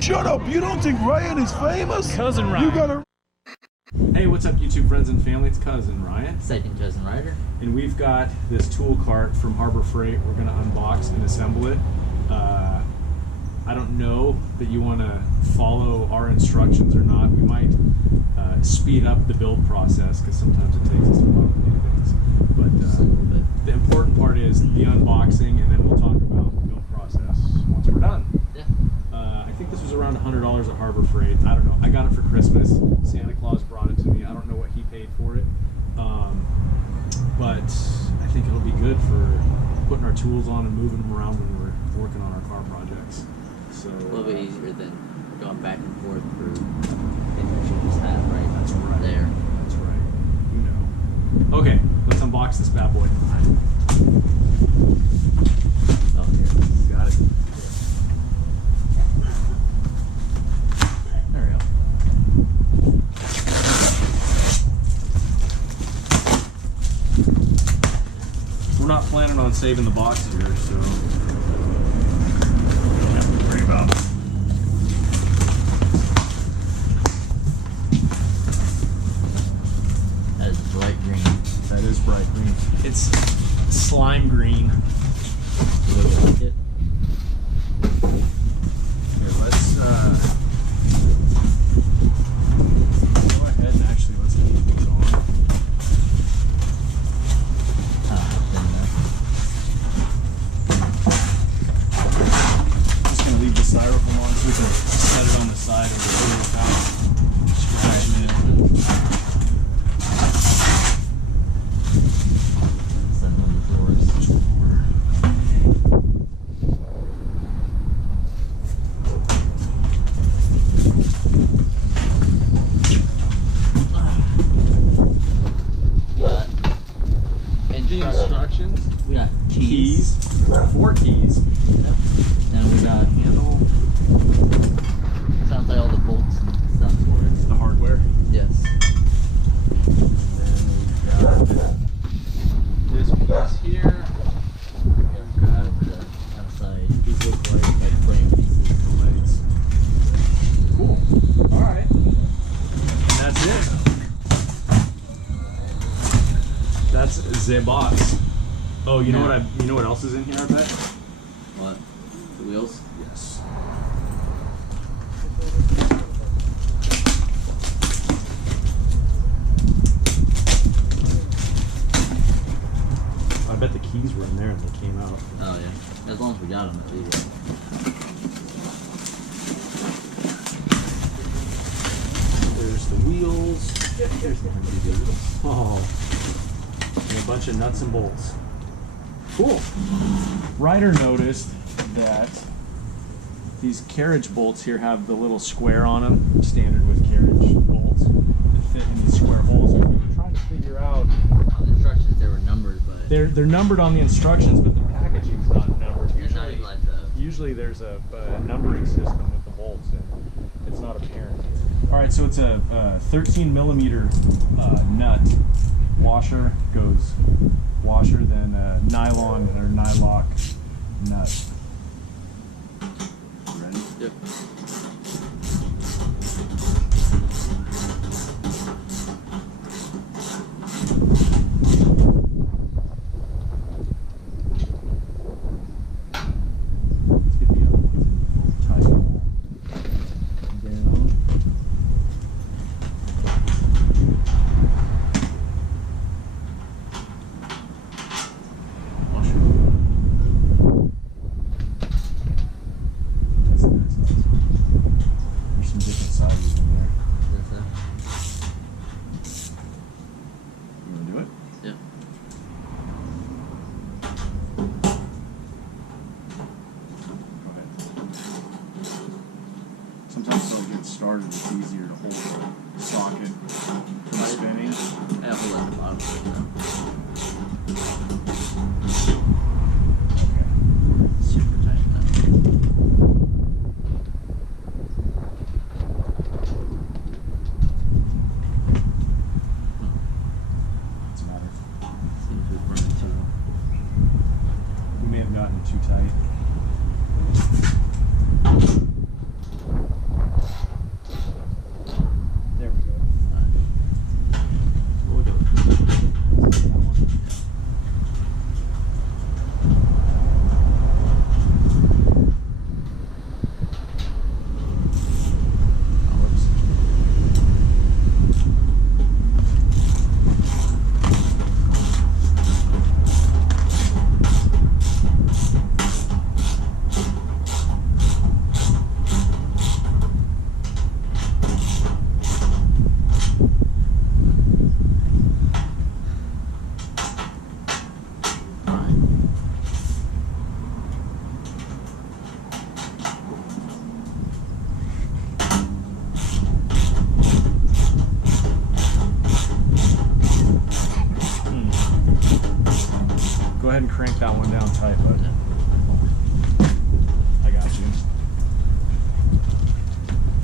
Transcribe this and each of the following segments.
Shut up! You don't think Ryan is famous? Cousin Ryan. You gotta... Hey, what's up YouTube friends and family? It's Cousin Ryan. Second cousin Ryder. And we've got this tool cart from Harbor Freight. We're going to unbox and assemble it. I don't know that you want to follow our instructions or not. We might speed up the build process because sometimes it takes us a while to do things. But the important part is the unboxing, and then we'll talk about the build process once we're done. Yeah. I think this was around $100 at Harbor Freight. I don't know. I got it for Christmas. Santa Claus brought it to me. I don't know what he paid for it. But I think it'll be good for putting our tools on and moving them around when we're working on our car projects. So a little bit easier than going back and forth through things that you just have right that's right there. That's right. You know. Okay, let's unbox this bad boy. Oh, here. You got it? There we go. We're not planning on saving the boxes here, so don't have to worry about it. That is bright green. That is bright green. It's slime green. You look like it. Here, let's go ahead and actually let's leave these on. Just gonna leave the styrofoam on so we can set it on the side of the road without scratching it. Set on the floors. The instructions. We got keys. 4 keys. Yep. And we got Handle. sounds like all the bolts and stuff for it. The hardware. Yes. And then we've got this piece here. We've got The outside these look like frame pieces. legs. Cool. Alright. And that's it. That's the box. Oh, you know what you know what else is in here, I bet? What? The wheels? Yes. I bet the keys were in there and they came out. Oh yeah. As long as we got them, at least. There's the wheels. Here's the wheels. Oh. And a bunch of nuts and bolts. Cool. Ryder noticed that these carriage bolts here have the little square on them, standard with carriage bolts that fit in these square holes. We were trying to figure out. On the instructions, they were numbered, but They're numbered on the instructions, but the packaging's not numbered. it's not even like the. Usually there's a numbering system with the bolts, and it's not apparent. All right, so it's a 13 millimeter nut. Washer goes washer, then nylon or nylock nut. Ready? Yep. Let's get the other ones in tight. Down. There's some different sizes in there. There's that. You want to do it? Yep. Go ahead. Sometimes they'll get started, it's easier to hold the socket from spinning. Yeah, we'll let the bottom of it now. Okay. Super tight now. What's the matter? Seems we've run into. We may have gotten too tight. crank that one down tight, bud. I got you.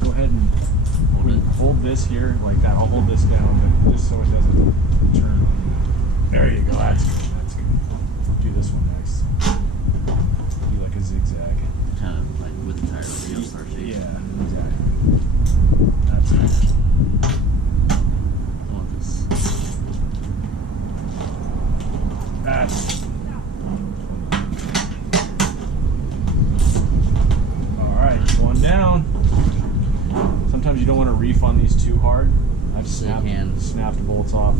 Go ahead and hold this here like that. I'll hold this down, but just so it doesn't turn. There you go. That's good. That's good. Do this one next. Do like a zigzag. Kind of like with the tire real star shape. Yeah, exactly. That's it. I want this. That's. Alright, one down. Sometimes you don't want to reef on these too hard. I've snapped bolts off.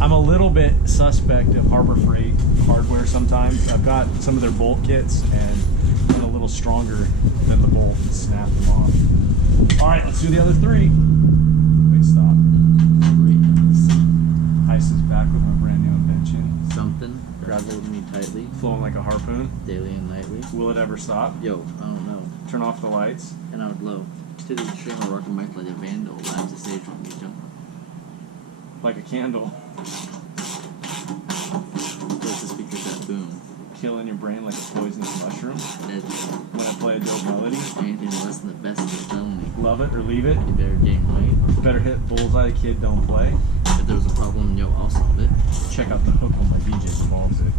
I'm a little bit suspect of Harbor Freight hardware sometimes. I've got some of their bolt kits and I'm a little stronger than the bolt and snap them off. Alright, let's do the other 3. Wait, stop. Ice is back with my brand new invention. Something. Grab hold of me tightly. Flowing like a harpoon. Daily and nightly. Will it ever stop? Yo, I don't know. Turn off the lights. And I would low. To the extreme of rocking mic like a vandal. Laps the stage when you jump. Like a candle. Close the speakers that boom. Killing your brain like a poisonous mushroom. Dead. When I play a dope melody. Anything less than the best is felony. Love it or leave it. You better gain weight. Better hit bullseye, kid, don't play. If there's a problem, yo, I'll solve it. Check out the hook on my VJ revolves it.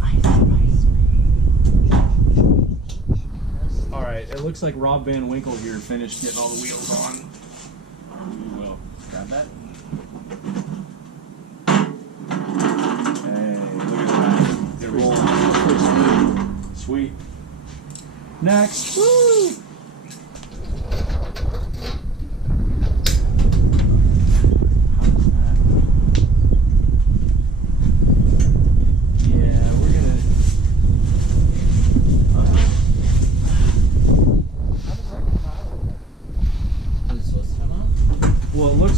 Alright, it looks like Rob Van Winkle here finished getting all the wheels on. Well, grab that. Hey, look at that. It rolls. Sweet. Next. Woo!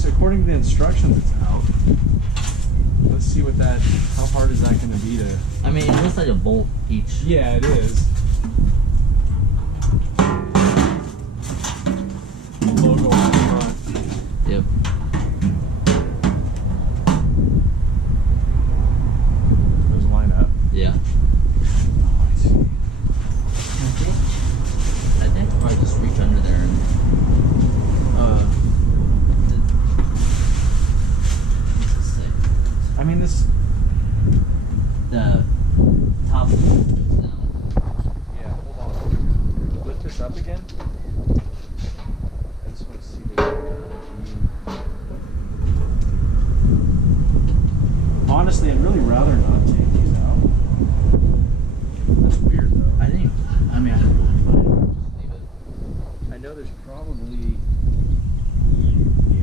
According to the instructions, it's out. Let's see what that. How hard is that going to be to? I mean, it looks like a bolt each. Yeah, it is. Logo on the front. Yep. Those line up. Yeah. Oh, I see. I think if I just reach under there and. I mean, this. The top goes down. Yeah, hold on. Lift this up again. I just want to see the. Honestly, I'd really rather not take these out. That's weird, though. I think. I mean, I don't really find it. Just leave it. I know there's probably.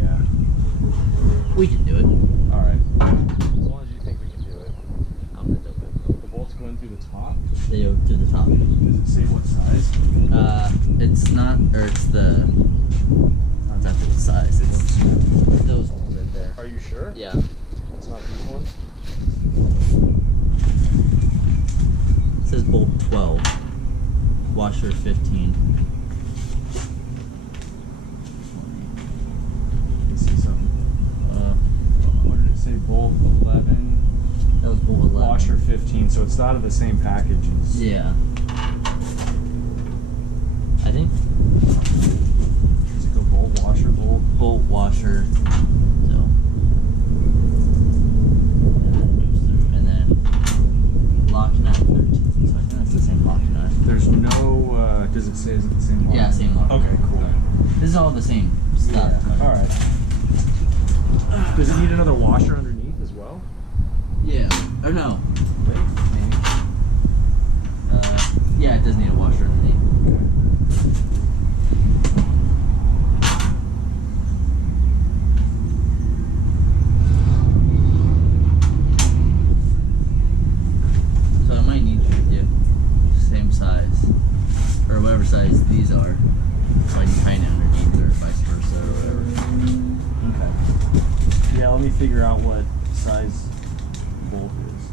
Yeah. We can do it. All right. As long as you think we can do it. I'm gonna do it. The bolts go in through the top. They go to the top. Does it say what size? It's not, or it's the. Not exactly the size. It's those ones right there. Are you sure? Yeah. It's not these ones? It says bolt 12. Washer 15. Let me see something. What did it say? Bolt 11. That was bolt 11. Washer 15. So it's not of the same package as. Yeah. I think. Does it go bolt, washer, bolt? Bolt, washer. So. And then it moves through. And then lock nut 13. So I think that's the same lock nut. There's no. Does it say is it the same lock? Yeah, same lock. Okay, cool. This is all the same stuff. Yeah. All right. Does it need another washer underneath as well? Yeah. Or no. Wait, maybe. Yeah, it does need a washer underneath. So I might need you to do same size, or whatever size these are, so I can tighten it underneath, or vice versa, or whatever. Okay. Yeah, let me figure out what size bolt is.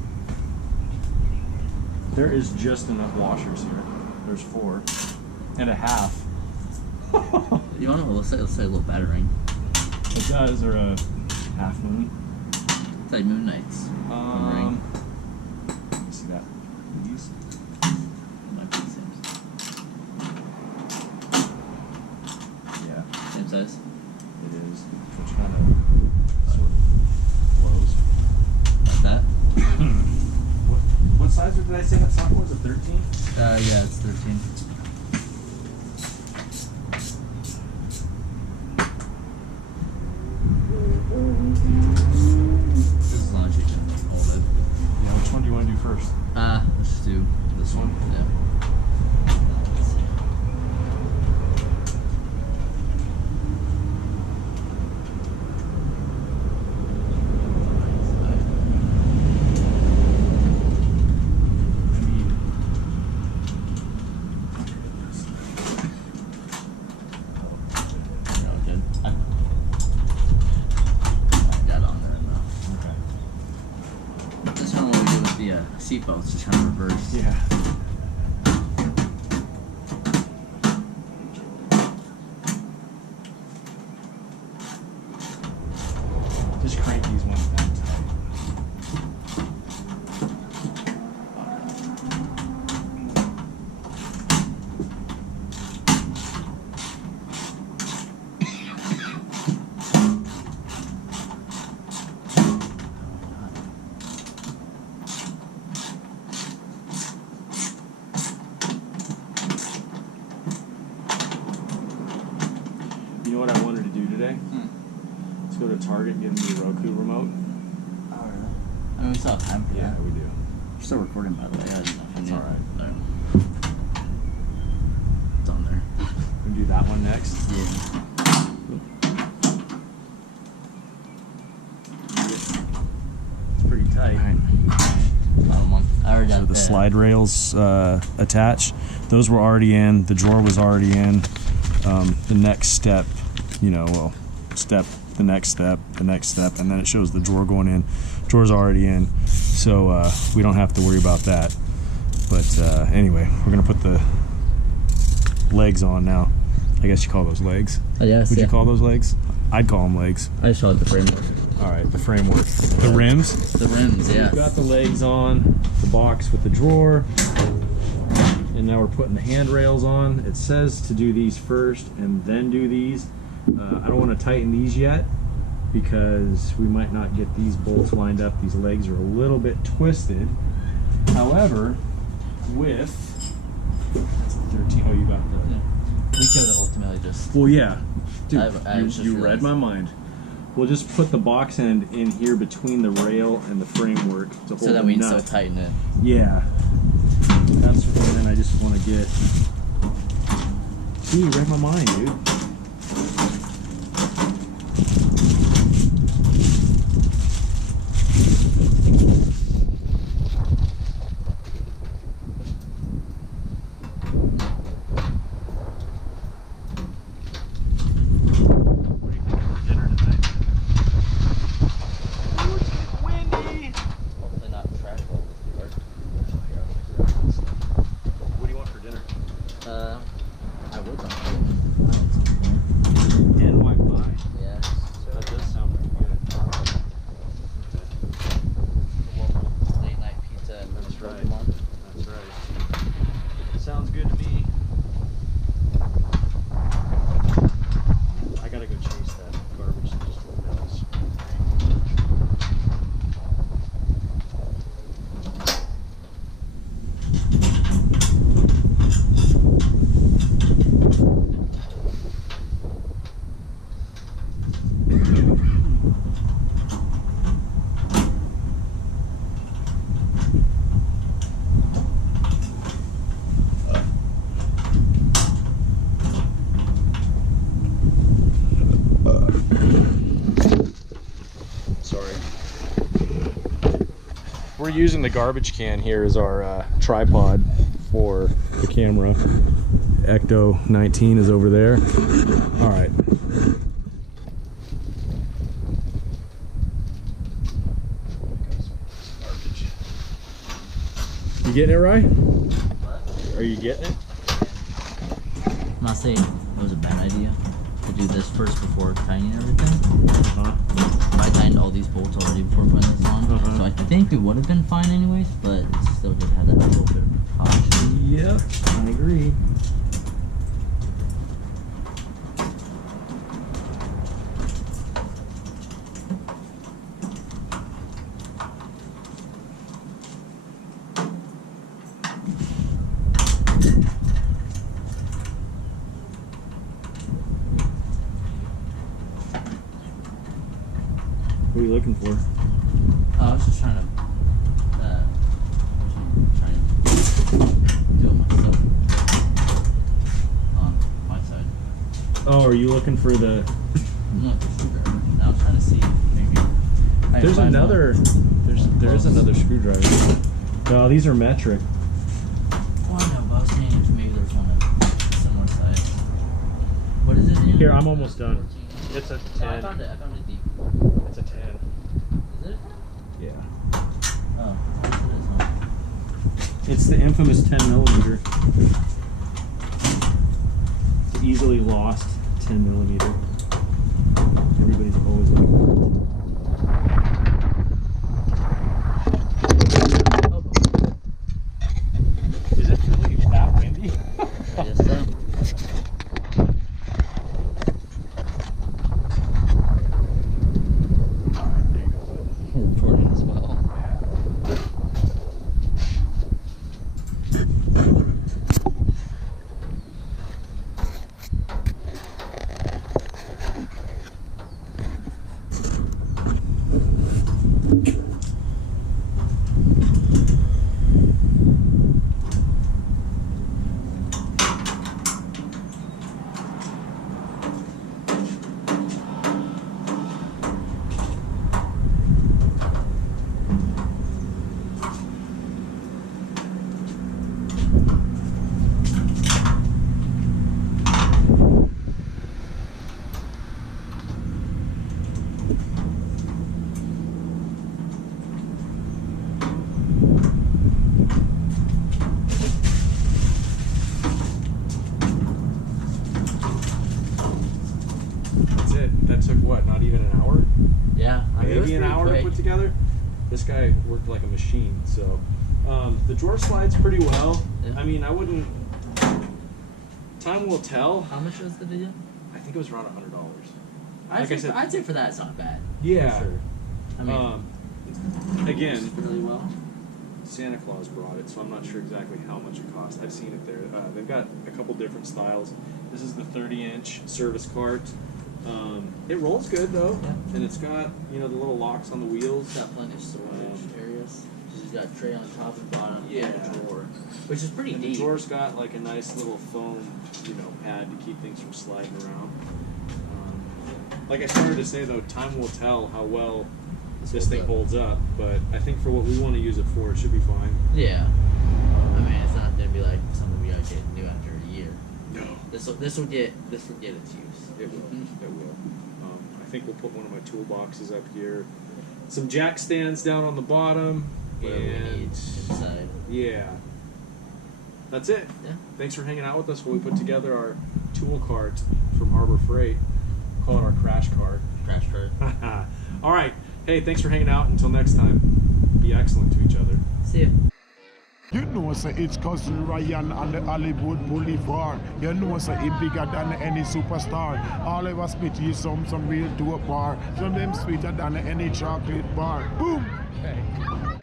There is just enough washers here. There's 4 and a half. You want to let's say a little battering. It does, or a half moon. It's like moon nights. Let me see that. These. size? It is, which kind of sort of blows. Like that? What size did I say that sock was? A 13? Yeah, it's 13. Just as long as you can hold it. Yeah, which one do you want to do first? Let's just do this one. Yeah. Seatbelts just kind of reversed. Yeah. Just crank these ones down tight. You know what I wanted to do today? Let's go to Target and get a new Roku remote. Oh, really? I mean, we still have time for that. we do. We're still recording, by the way. I didn't know if you It's knew. alright. No. It's on there. We can do that one next. Yeah. It's pretty tight. Bottom one. I already got So the slide rails attached. Those were already in. The drawer was already in. The next step, the next step, and then it shows the drawer going in. Drawer's already in, so we don't have to worry about that. But anyway, we're gonna put the legs on now. I guess you call those legs. Oh, yes, Would you call those legs? I'd call them legs. I just called it the framework. All right, the framework. The rims? The rims, yeah. We've got the legs on, the box with the drawer, and now we're putting the handrails on. It says to do these first and then do these. I don't want to tighten these yet because we might not get these bolts lined up. These legs are a little bit twisted. However, with 13, oh, you got the... Yeah. We could ultimately just... Well, yeah. Dude, I just you read realized. my mind. We'll just put the box end in here between the rail and the framework to hold So that the we can nut. still tighten it. Yeah. That's what then I just want to get. See, you read my mind, dude. Sounds good to me. I gotta go chase that garbage that just went down. We're using the garbage can here as our tripod for the camera. Ecto 19 is over there. All right. You getting it right? Are you getting it? I'm not saying it was a bad idea to do this first before tightening everything. I tightened all these bolts already before putting this on, so I think it would have been fine anyways, but it's still good to have that little bit of precaution. Yep, I agree. What are you looking for? I was just trying to do it myself on my side. Oh, are you looking for the? No, the screwdriver. I was trying to see if maybe. I There's can find another. one. There is another screwdriver. No, these are metric. Oh, I know, but I was saying if maybe there's one of similar size. What is it? Ian? Here, I'm almost done. 14? It's a Oh, 10. I found it deep. It's a 10. Is it? Yeah. Oh, what is it? Huh? It's the infamous 10 millimeter. The easily lost 10 millimeter. Everybody's always like, Oh, is it really that windy? I guess so. We're recording as well. That's it. That took what? Not even an hour? Yeah, I mean, it was Maybe an pretty hour to quick. put together. This guy worked like a machine. So the drawer slides pretty well. Yeah. I mean, I wouldn't. Time will tell. How much was the video? I think it was around $100. I'd, Like I say, said- I'd say for that it's not bad. Yeah. For sure. I mean, Again, it's really well. Santa Claus brought it, so I'm not sure exactly how much it cost. I've seen it there. They've got a couple different styles. This is the 30-inch service cart. It rolls good though, Yeah. and it's got the little locks on the wheels. It's got plenty of storage areas. She's got a tray on top and bottom Yeah. and a drawer, which is pretty And the neat. drawer's got like a nice little foam, pad to keep things from sliding around. Like I started to say though, time will tell how well this thing holds up. But I think for what we want to use it for, it should be fine. Yeah. I mean, it's not gonna be like something we gotta get new after a year. No. This will get its use. It will. It will. I think we'll put one of my toolboxes up here. Some jack stands down on the bottom. Whatever we And need inside. yeah. That's it. Yeah. Thanks for hanging out with us while we put together our tool cart from Harbor Freight. Call it our crash cart. Crash cart. All right. Hey, thanks for hanging out. Until next time, be excellent to each other. See ya. You know, say it's cousin Ryan on the Hollywood Boulevard. You know, say he bigger than any superstar. All of us spit you some real dope bar. Some them sweeter than any chocolate bar. Boom! Okay.